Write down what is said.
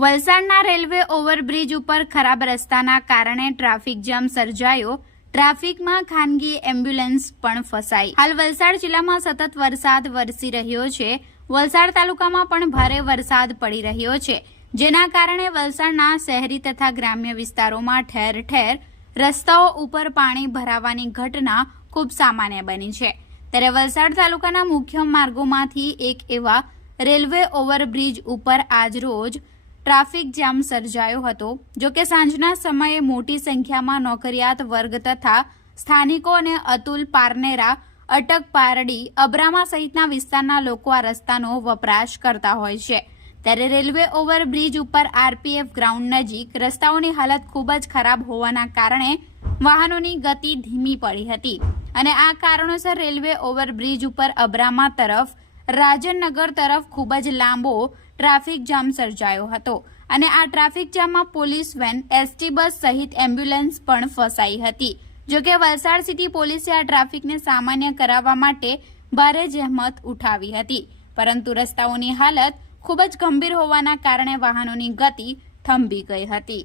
વલસાડના railway overbridge ઉપર ખરાબ રસ્તાના કારણે ટ્રાફિક જામ સર્જાયો. ટ્રાફિકમાં ખાનગી એમ્બ્યુલન્સ પણ ફસાઈ. હાલ વલસાડ જિલ્લામાં સતત વરસાદ વરસી રહ્યો છે. વલસાડ તાલુકામાં પણ ભારે વરસાદ પડી રહ્યો છે. જેના કારણે વલસાડના શહેરી તથા ગ્રામ્ય વિસ્તારોમાં ઠેર ઠેર રસ્તાઓ ઉપર પાણી ભરાવાની ઘટના ખૂબ સામાન્ય બની છે. ત્યારે વલસાડ તાલુકાના મુખ્ય માર્ગોમાંથી એક એવા રેલવે ઓવરબ્રિજ ઉપર આજરોજ ટ્રાફિક જામ સર્જાયો હતો, જો કે સાંજના સમયે મોટી સંખ્યામાં નોકરિયાત વર્ગ તથા સ્થાનિકો અને અતુલ પારનેરા અટક પારડી અબ્રામા સહિતના વિસ્તારના લોકો આ રસ્તાનો વપરાશ કરતા હોય છે. ત્યારે રેલવે ઓવરબ્રિજ ઉપર આરપીએફ ગ્રાઉન્ડ નજીક રસ્તાઓની હાલત ખૂબ જ ખરાબ હોવાના કારણે વાહનોની ગતિ ધીમી પડી હતી. અને આ કારણોસર રેલવે ઓવરબ્રિજ ઉપર અબ્રામા તરફ રાજનનગર તરફ ખૂબ જ લાંબો ટ્રાફિક જામ સર્જાયો હતો અને આ ટ્રાફિક જામમાં પોલીસ વેન, એસટી બસ સહિત એમ્બ્યુલન્સ પણ ફસાઈ હતી. જોકે વલસાડ સિટી પોલીસે આ ટ્રાફિકને સામાન્ય કરાવવા માટે ભારે જહેમત ઉઠાવી હતી. પરંતુ રસ્તાઓની હાલત ખૂબ જ ગંભીર હોવાના કારણે વાહનોની ગતિ થંભી ગઈ હતી.